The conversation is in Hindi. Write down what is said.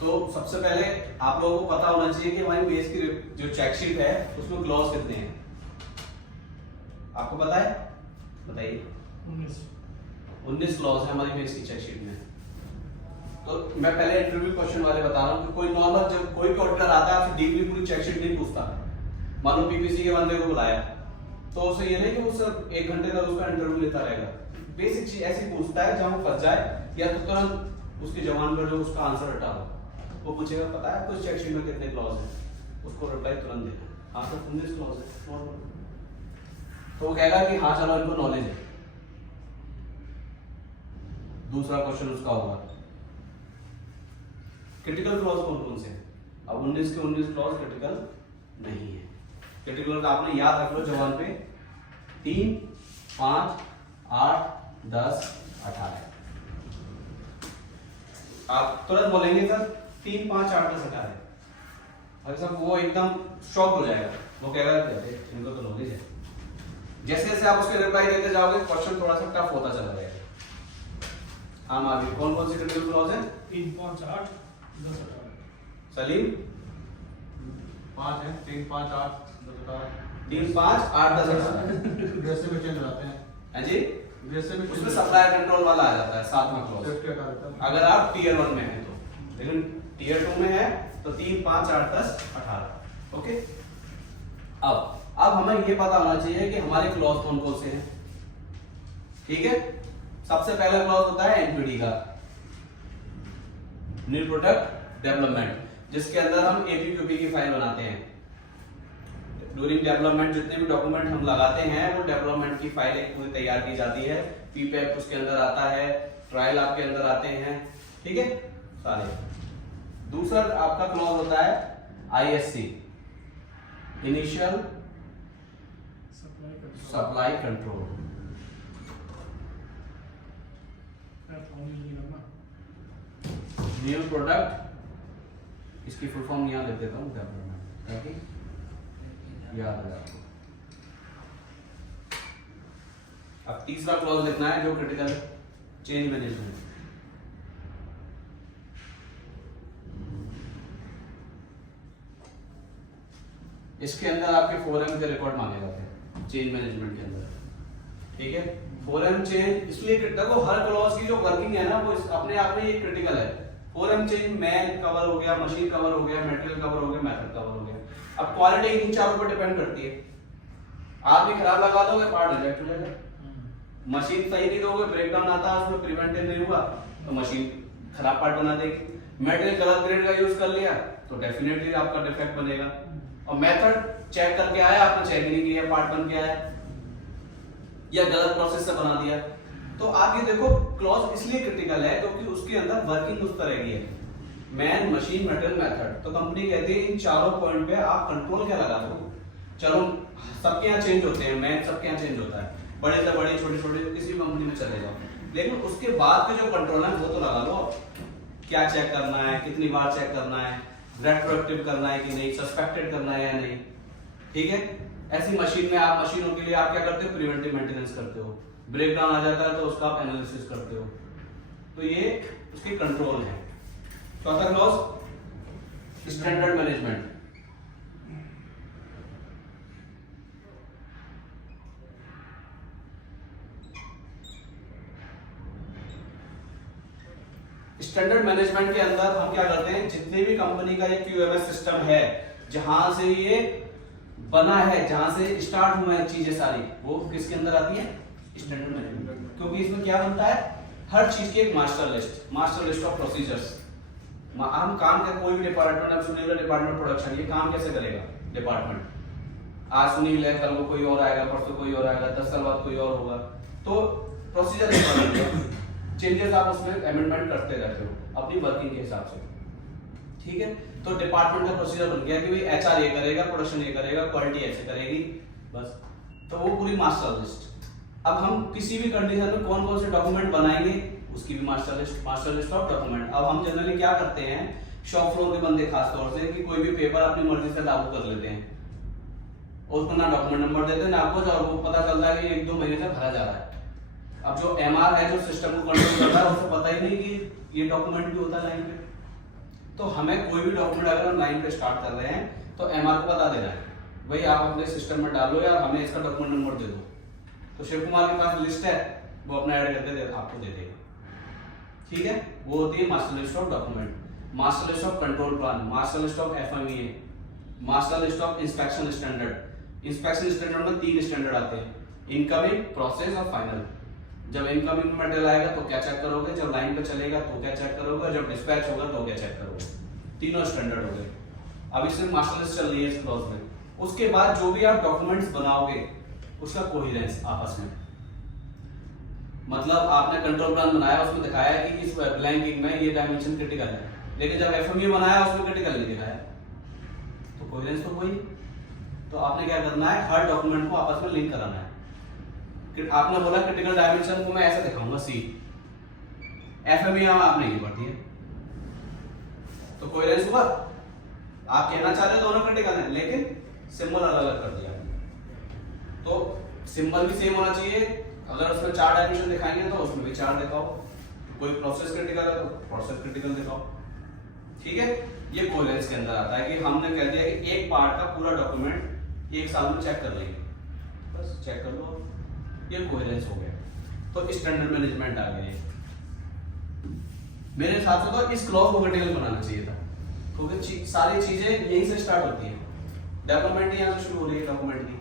तो सबसे पहले आप लोगों को पता होना चाहिए कि हमारी बेस की जो चेक शीट है उसमें क्लॉज कितने हैं, आपको पता है? बताइए। 19 क्लॉज है हमारी बेस की चेक शीट में। तो मैं पहले इंटरव्यू क्वेश्चन वाले बता रहा हूँ कि कोई नॉर्मल जब कोई भी ऑडिटर आता है आपसे डीपली पूरी चेक शीट नहीं पूछता। मान लो पीपीसी के बंदे को बुलाया तो उसे ये नहीं कि वो सिर्फ 1 घंटे तक उसका इंटरव्यू लेता रहेगा, बेसिक चीज ऐसी पूछता है जहां वो फंस जाए या तो तुरंत उसकी जबान पर जो उसका आंसर हटा हो। वो पूछेगा पता है आपको चेक शीट में कितने क्लॉज हैं, उसको रिप्लाई तुरंत देना हाँ सर 19 क्लॉज है नॉर्मल। तो वो कहेगा कि हाँ चलो इनको नॉलेज है। दूसरा क्वेश्चन उसका होगा क्रिटिकल क्लॉज कौन कौन से हैं। अब 19 के 19 क्लॉज क्रिटिकल नहीं है। क्रिटिकल आपने याद रख लो जवान पे 3, 5, 8, 10, 18। आप तुरंत बोलेंगे सर 3, 5, 8, 10, 18। अरे साहब वो एकदम शॉक हो जाएगा, वो कहेगा इनको तो नॉलेज है। जैसे जैसे आप उसके रिप्लाई देते जाओगे क्वेश्चन थोड़ा सा टफ होता चला जाएगा। हाँ मावी कौन कौन से क्रिटिकल क्लॉज हैं? 3, 5, 8, 10, 18। सलीम 5 है, 3, 5, 8, 10, 18। 3, 5, 8, 10, 18। वैसे में चेंज रहते हैं। हाँ जी, वैसे में उसमें सप्लाई कंट्रोल वाला आ जाता है 7वां क्लॉज क्या रहता है? अगर आप टीयर 1 में हैं तो, लेकिन टीयर 2 में है तो 3, 5, 8, 10, 18। ओके। अब हमें ये पता होना चाहिए कि हमारे क्लॉज कौन कौन से हैं। ठीक है, सबसे पहला क्लॉज होता है एनपीडी का, न्यू प्रोडक्ट डेवलपमेंट, जिसके अंदर हम एपीक्यूपी की फाइल बनाते हैं। ड्यूरिंग डेवलपमेंट जितने भी डॉक्यूमेंट हम लगाते हैं वो डेवलपमेंट की फाइल एक पूरी तैयार की जाती है। पीपैप उसके अंदर आता है, ट्रायल आपके अंदर आते हैं, ठीक है सारे। दूसरा आपका क्लॉज होता है ISC, initial supply control. New product, इसकी फुल फॉर्म यहाँ लिख देता हूँ डेवलपमेंट ताकि याद आ जाए। अब तीसरा क्लॉज लिखना है जो क्रिटिकल चेंज मैनेजमेंट। इसके अंदर आपके 4M के रिकॉर्ड मांगे जाते हैं चेंज मैनेजमेंट के अंदर, ठीक है। 4M चेंज इसलिए देखो हर क्लॉज की जो वर्किंग है ना वो अपने आप में ये क्रिटिकल है। 4M चेंज मैन कवर हो गया, मशीन कवर हो गया, मटेरियल कवर हो गया, मेथड कवर हो गया। अब क्वालिटी इन चारों पर डिपेंड करती है। आप भी खराब लगा दोगे पार्ट रिजेक्ट हो जाएगा, मशीन सही नहीं दोगे ब्रेकडाउन आता है उसमें प्रिवेंटिव नहीं हुआ तो मशीन खराब पार्ट बना देगी। मटेरियल गलत ग्रेड का यूज कर लिया तो डेफिनेटली आपका डिफेक्ट बनेगा। और मेथड चेक करके आया, आपने चेक नहीं किया, पार्ट बन के आया या गलत प्रोसेस से बना दिया। तो आगे देखो क्लॉज इसलिए क्रिटिकल है क्योंकि उसके अंदर वर्किंग उस तरह की है, मैन, मशीन, मटेरियल, मेथड। तो कंपनी कहती है इन चारों पॉइंट पे आप कंट्रोल क्या लगा दो। चलो सबके यहाँ चेंज होते हैं, मैन सबके यहाँ चेंज होता है, बड़े से बड़े, छोटे छोटे किसी भी कंपनी में चले जाओ, लेकिन उसके बाद के जो कंट्रोल है वो तो लगा लो। क्या चेक करना है, कितनी बार चेक करना है, रेट्रोएक्टिव करना है कि नहीं, सस्पेक्टेड करना है या नहीं, ठीक है। ऐसी मशीन में आप मशीनों के लिए आप क्या करते हो, प्रिवेंटिव मेंटेनेंस करते हो, ब्रेकडाउन आ जाता है तो उसका आप एनालिसिस करते हो। तो ये उसकी कंट्रोल है। चौथा clause standard management. Standard management के अंदर हम क्या करते हैं, जितने भी कंपनी का ये क्यूएमएस सिस्टम है, जहां से ये बना है, जहां से स्टार्ट हुआ है चीजें सारी, वो किसके अंदर आती है, स्टैंडर्ड मैनेजमेंट। क्योंकि इसमें क्या बनता है, हर चीज की एक मास्टर लिस्ट ऑफ प्रोसीजर्स। हम काम कर कोई भी डिपार्टमेंट, अब सुनील डिपार्टमेंट प्रोडक्शन, ये काम कैसे करेगा डिपार्टमेंट, आज सुनील है, कल को कोई और आएगा, परसों कोई और आएगा, 10 साल बाद कोई और होगा। तो प्रोसीजर चेंजेस आप उसमें अमेंडमेंट करते रहते हो अपनी वर्किंग के हिसाब से, ठीक है। तो डिपार्टमेंट का प्रोसीजर बन गया कि भाई एचआर ये करेगा, प्रोडक्शन ये करेगा, क्वालिटी ऐसे करेगी, बस। तो वो पूरी मास्टर लिस्ट। अब हम किसी भी कंडीशन में कौन कौन से डॉक्यूमेंट बनाएंगे उसकी भी मास्टर लिस्ट ऑफ डॉक्यूमेंट। अब हम जनरली क्या करते हैं, शॉप फ्लोर के बंदे खास तौर से, कि कोई भी पेपर अपनी मर्जी से लागू कर लेते हैं, उसको ना डॉक्यूमेंट नंबर देते हैं ना कुछ, और वो पता चलता है कि 1-2 महीने से भरा जा रहा है। अब जो एमआर है, जो सिस्टम को कंट्रोल करता है, उसे पता ही नहीं कि ये डॉक्यूमेंट भी होता है लाइन पे। तो हमें कोई भी डॉक्यूमेंट अगर हम लाइन पे स्टार्ट कर रहे हैं तो एमआर को बता देना है, भाई आप अपने सिस्टम में डालो या हमें इसका डॉक्यूमेंट नंबर दे दो। तो शिव कुमार के पास लिस्ट है, वो अपना ऐड करके आपको दे देगा। ठीक है, वो होती है master list of document, master list of control plan, master list of FMEA, master list of inspection standard. Inspection standard में 3 स्टैंडर्ड आते हैं, इनकमिंग, प्रोसेस और फाइनल। जब इनकमिंग मटेरियल आएगा तो क्या चेक करोगे, जब लाइन पे चलेगा तो क्या चेक करोगे, जब डिस्पैच होगा तो क्या चेक करोगे। तीनों स्टैंडर्ड हो गए। अब इसमें मास्टर लिस्ट चल रही है इस क्लॉज में। उसके बाद जो भी आप डॉक्यूमेंट्स बनाओगे उसका कोहेरेंस आपस में, मतलब आपने कंट्रोल प्लान बनाया, उसमें दिखाया है कि इस ब्लैंकिंग में ये डायमेंशन क्रिटिकल है, लेकिन जब एफएमईए बनाया उसमें क्रिटिकल नहीं दिखाया, तो कोहेरेंस तो कोई। तो आपने क्या करना है, हर डॉक्यूमेंट को आपस में लिंक कराना है। कि आपने बोला क्रिटिकल डायमेंशन को मैं ऐसे दिखाऊंगा सी, एफएमईए आपने ये भर दिया, तो कोहेरेंस हुआ। आप कहना चाह रहे हो दोनों क्रिटिकल हैं, लेकिन सिंबल अलग अलग कर दिया। तो सिंबल भी सेम होना चाहिए, अगर उसमें 4 डायमेंशन दिखाएंगे तो उसमें भी 4 दिखाओ। कोई प्रोसेस क्रिटिकल है तो प्रोसेस क्रिटिकल दिखाओ। ठीक है, ये कोहेरेंस के अंदर आता है कि हमने कह दिया कि एक पार्ट का पूरा डॉक्यूमेंट 1 साल में चेक कर लेंगे, बस चेक कर लो, ये कोहेरेंस हो गया। तो स्टैंडर्ड मैनेजमेंट आ गया। मेरे हिसाब से तो इस क्लॉज को क्रिटिकल बनाना चाहिए था, क्योंकि सारी चीजें यहीं से स्टार्ट होती हैं। डेवलपमेंट यहाँ से शुरू हो रही है डॉक्यूमेंट की।